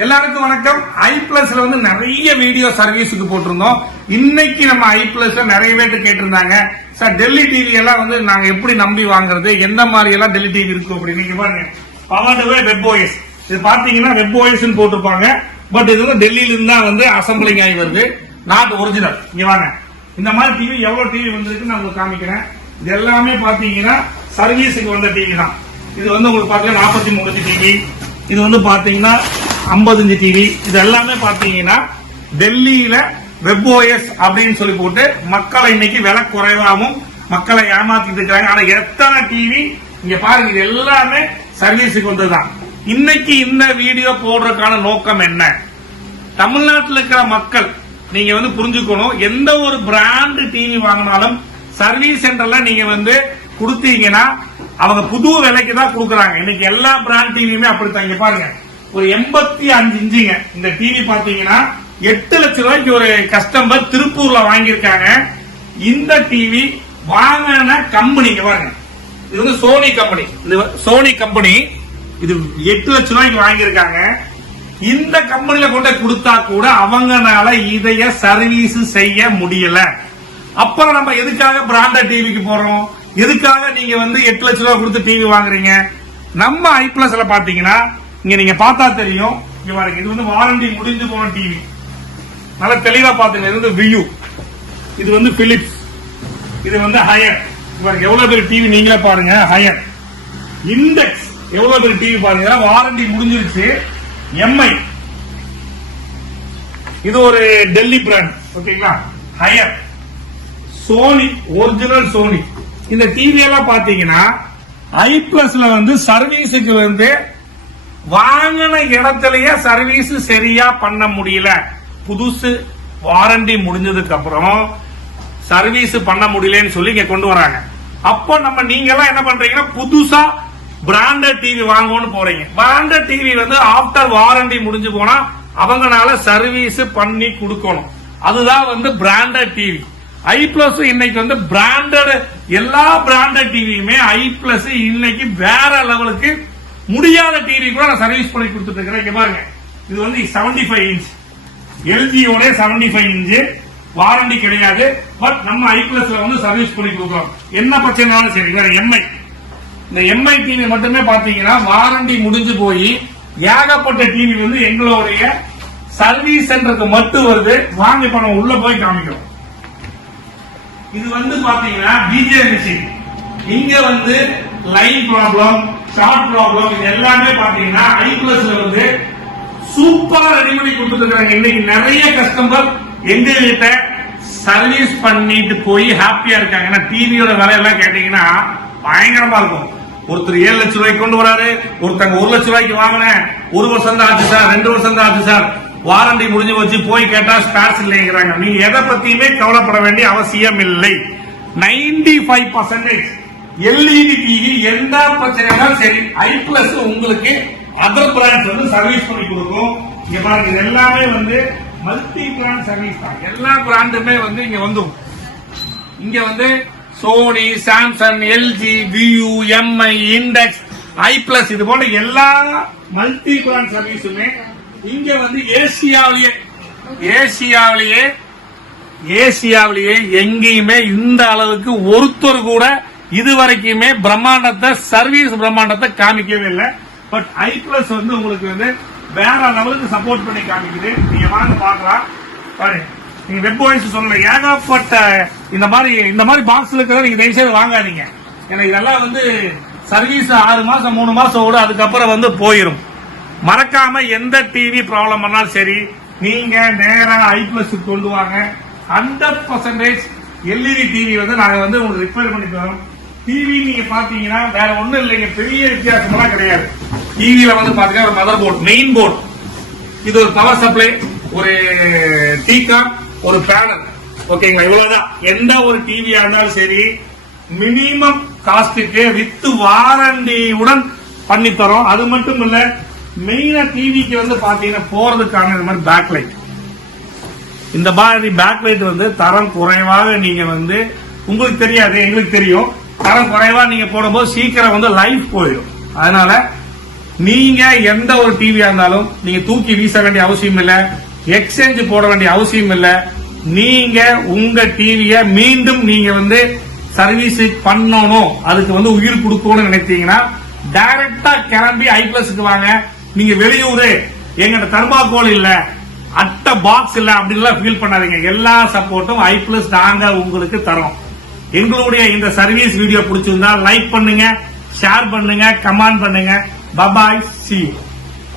எல்லாருக்கும் வணக்கம். ஐ பிளஸ்ல வந்து நிறைய வீடியோ சர்வீஸுக்கு போட்டிருந்தோம். இன்னைக்கு நம்ம ஐ பிளஸ்ல நிறைய பேர் கேட்டிருந்தாங்க. சார் டெல்லி டிவி எல்லாம் வந்து நாங்க எப்படி நம்பி வாங்குறது? எந்த மாதிரி எல்லாம் டெல்லி டிவி இருக்கும் அப்படின்னு? நீங்க பாருங்க. பவர்டுவே வெப் ஓஎஸ் இது பாத்தீங்கன்னா வெப் ஓஎஸ் போட்டிருப்பாங்க. பட் இது வந்து டெல்லியில இருந்து தான் வந்து அசம்பிளிங் ஆகி வருது. நாட் ஒரிஜினல் இங்க வாங்க. இந்த மாதிரி டிவி எவ்வளவு டிவி வந்திருக்கு நான் உங்களுக்கு காமிக்கிறேன். இது எல்லாமே பாத்தீங்கன்னா சர்வீஸுக்கு வந்த டிவி தான். இது வந்து உங்களுக்கு பாத்தீங்கன்னா நாற்பத்தி மூணு டிவி இது வந்து பாத்தீங்கன்னா 55 டிவி இது எல்லாமே பாத்தீங்கன்னா டெல்லியில வெப் ஓஎஸ் அப்படின்னு சொல்லி போட்டு மக்களை இன்னைக்கு விலை குறைவாகவும் மக்களை ஏமாத்திட்டு இருக்கிறாங்க ஆனா எத்தனை டிவி இங்க பாருங்க இது எல்லாமே சர்வீஸுக்கு வந்ததுதான். இன்னைக்கு இந்த வீடியோ போடுறதுக்கான நோக்கம் என்ன? தமிழ்நாட்டில் இருக்கிற மக்கள் நீங்க வந்து புரிஞ்சுக்கணும் எந்த ஒரு பிராண்ட் டிவி வாங்கினாலும் சர்வீஸ் சென்டர்ல நீங்க வந்து கொடுத்தீங்கன்னா அவங்க புது விலைக்கு தான் கொடுக்குறாங்க. இன்னைக்கு எல்லா பிராண்ட் டிவியுமே அப்படித்தான். இங்க பாருங்க ஒரு எண்பத்தி அஞ்சு இன்ச்சுங்க. இந்த டிவி பாத்தீங்கன்னா எட்டு லட்சம் ரூபாய்க்கு ஒரு கஸ்டமர் திருப்பூர்ல வாங்கியிருக்காங்க. இந்த டிவி வாங்கின கம்பெனிங்க பாருங்க. இது வந்து சோனி கம்பெனி இது சோனி கம்பெனி இது எட்டு லட்சம் ரூபாய்க்கு வாங்கியிருக்காங்க. இந்த கம்பெனில கொண்டு கொடுத்தா கூட அவங்கனால இதைய சர்வீஸ் செய்ய முடியல. அப்புறம் நம்ம எதுக்காக பிராண்டட் டிவிக்கு போறோம்? எதுக்காக நீங்க வந்து எட்டு லட்சம் ரூபாய் கொடுத்து டிவி வாங்குறீங்க? நம்ம ஐ பிளஸ்ல பாத்தீங்கன்னா இங்க நீங்க பார்த்தா தெரியும். இங்க பாருங்க இது வந்து வாரண்டி முடிஞ்சு போன டிவி நல்லா தெளிவா பாத்துங்க இது வந்து வியூ இது வந்து பிலிப்ஸ் இது வந்து ஹயர் பாருங்க எவ்வளவு பெரிய டிவி நீங்களே பாருங்க ஹயர் இண்டெக்ஸ் எவ்வளவு பெரிய டிவி பாருங்க வாரண்டி முடிஞ்சிருச்சு. எம்ஐ இது ஒரு டெல்லி பிராண்ட் ஓகேங்களா? ஹயர் சோனி ஒரிஜினல் சோனி இந்த டிவி எல்லாம் பாத்தீங்கன்னா ஐ பிளஸ்ல வந்து சர்வீஸுக்கு வந்து வாங்கின இடத்துலயே சர்வீஸ் சரியா பண்ண முடியல. புதுசு வாரண்டி முடிஞ்சதுக்கு அப்புறம் சர்வீஸ் பண்ண முடியலன்னு சொல்லி இங்க கொண்டு வராங்க. அப்போ நம்ம நீங்க எல்லாம் என்ன பண்றீங்கன்னா புதுசா பிராண்டட் டிவி வாங்கணும்னு போறீங்க. பிராண்டட் டிவி வந்து ஆஃப்டர் வாரண்டி முடிஞ்சு போனா அவங்கனால சர்வீஸ் பண்ணி கொடுக்கணும். அதுதான் வந்து பிராண்டட் டிவி ஐ பிளஸ் இன்னைக்கு வந்து பிராண்டட் எல்லா பிராண்டட் டிவியுமே ஐ பிளஸ் இன்னைக்கு வேற லெவலுக்கு முடியாத டிவி கூட நான் சர்வீஸ் பண்ணி கொடுத்துட்டு இருக்கிறேன் இங்க பாருங்க. இது வந்து 75 ஃபைவ் இன்ச் எல்ஜியோட 75 ஃபைவ் இன்ச் வாரண்டி கிடையாது. பட் நம்ம ஐ பிளஸ்ல வந்து சர்வீஸ் பண்ணி கொடுக்குறோம். என்ன பிரச்சனைனாலும் சரி வேற எம்ஐ இந்த எம்ஐ டிவி மட்டுமே பாத்தீங்கன்னா வாரண்டி முடிஞ்சு போய் ஏகப்பட்ட டிவி வந்து எங்களுடைய சர்வீஸ் சென்டருக்கு மட்டும் வருது. வாங்க இப்ப நம்ம உள்ள போய் காமிக்கிறோம். இது வந்து பாத்தீங்கன்னா பிஜே மிஷின் இங்க வந்து லைன் ப்ராப்ளம் ஷார்ட் ப்ராப்ளம் இது எல்லாமே பாத்தீங்கன்னா ஐ பிளஸ்ல வந்து சூப்பரா ரெடி பண்ணி கொடுத்துருக்காங்க இன்னைக்கு நிறைய கஸ்டமர் எங்க கிட்ட சர்வீஸ் பண்ணிட்டு போய் ஹாப்பியா இருக்காங்க. ஏன்னா டிவியோட விலையெல்லாம் கேட்டீங்கன்னா பயங்கரமா இருக்கும். ஒருத்தர் ஏழு லட்சம் ரூபாய்க்கு கொண்டு வராரு ஒருத்தங்க ஒரு லட்சம் ரூபாய்க்கு வாங்கினேன் ஒரு வருஷம் தான் ஆச்சு சார் ரெண்டு வருஷம் தான் ஆச்சு சார். வாரண்டி முடிஞ்சு வச்சு போய் கேட்டா ஸ்பேர்ஸ் இல்லைங்கிறாங்க நீங்க எதை பத்தியுமே கவலைப்பட வேண்டிய அவசியம் இல்லை. Ninety five percentage LED TV எந்த பிரச்சனைனாலும் சரி ஐ பிளஸ் உங்களுக்கு அதர் பிராண்ட்ஸ் வந்து சர்வீஸ் பண்ணி கொடுக்கும். இங்க பாருங்க இது எல்லாமே வந்து மல்டி பிராண்ட் சர்வீஸ் தான். எல்லா பிராண்டுமே வந்து இங்க வந்துடும் இங்க வந்து Sony Samsung LG Vu MI Intex I plus இது போன்ற எல்லா மல்டி பிராண்ட் சர்வீஸுமே இங்க வந்து ஏசியாவிலேயே ஏசியாவிலேயே ஏசியாவிலேயே எங்கேயுமே இந்த அளவுக்கு ஒருத்தர் கூட இது வரைக்குமே பிரம்மாண்டத்தை சர்வீஸ் பிரம்மாண்டத்தை காமிக்கவே இல்லை. பட் ஐ பிளஸ் வந்து உங்களுக்கு வந்து வேற லெவலுக்கு சப்போர்ட் பண்ணி காமிக்குது. நீங்க வாங்க பாக்கலாம் பாருங்க நீங்க வெப் வாய்ஸ் சொல்லல. ஏகப்பட்ட இந்த மாதிரி இந்த மாதிரி பாக்ஸ் இருக்கிறத நீங்க தயவுசெய்து வாங்காதீங்க. ஏன்னா இதெல்லாம் வந்து சர்வீஸ் ஆறு மாசம் மூணு மாசம் ஓடும். அதுக்கப்புறம் வந்து போயிடும் மறக்காம எந்த டிவி ப்ராப்ளம் பண்ணாலும் சரி நீங்க நேராக ஐ பிளஸ் கொண்டு வாங்க. ஹண்ட்ரட் பர்சன்டேஜ் எல்இடி டிவி வந்து நாங்கள் வந்து உங்களுக்கு ரிப்பேர் பண்ணி தரோம் டிவி நீங்க பாத்தீங்கன்னா வேற ஒண்ணும் இல்லைங்க. பெரிய வித்தியாசமெல்லாம் கிடையாது. டிவியில வந்து பாத்தீங்கன்னா ஒரு மதர் போர்டு மெயின் போர்டு இது ஒரு பவர் சப்ளை ஒரு டீகாம் ஒரு பேனல் ஓகேங்களா இவ்வளவுதான். எந்த ஒரு டிவியா இருந்தாலும் சரி மினிமம் காஸ்டுக்கு வித் வாரண்டியுடன் பண்ணி தரோம் அது மட்டும் இல்ல மெயினா டிவிக்கு வந்து பாத்தீங்கன்னா போறதுக்கான இந்த மாதிரி பேக் லைட் இந்த மாதிரி பேக் லைட் வந்து தரம் குறைவாக நீங்க வந்து உங்களுக்கு தெரியாது எங்களுக்கு தெரியும். தரம் குறைவா நீங்க போடும்போது சீக்கிரம் வந்து லைஃப் போயிடும். அதனால நீங்க எந்த ஒரு டிவியா இருந்தாலும் நீங்க தூக்கி வீச வேண்டிய அவசியம் இல்ல எக்ஸ்சேஞ்ச் போட வேண்டிய அவசியம் இல்ல. நீங்க உங்க டிவிய மீண்டும் நீங்க வந்து சர்வீஸ் பண்ணணும். அதுக்கு வந்து உயிர் கொடுக்கணும்னு நினைத்தீங்கன்னா டைரக்டா கிளம்பி ஐ பிளஸ்க்கு வாங்க. நீங்க வெளியூரு. எங்கிட்ட தர்மாக்கோல் இல்ல அட்டை பாக்ஸ் இல்ல அப்படின்லாம் ஃபீல் பண்ணாதீங்க. எல்லா சப்போர்ட்டும் ஐ பிளஸ் நாங்க உங்களுக்கு தரோம். எங்களுடைய இந்த சர்வீஸ் வீடியோ பிடிச்சிருந்தா லைக் பண்ணுங்க ஷேர் பண்ணுங்க கமெண்ட் பண்ணுங்க. Bye bye C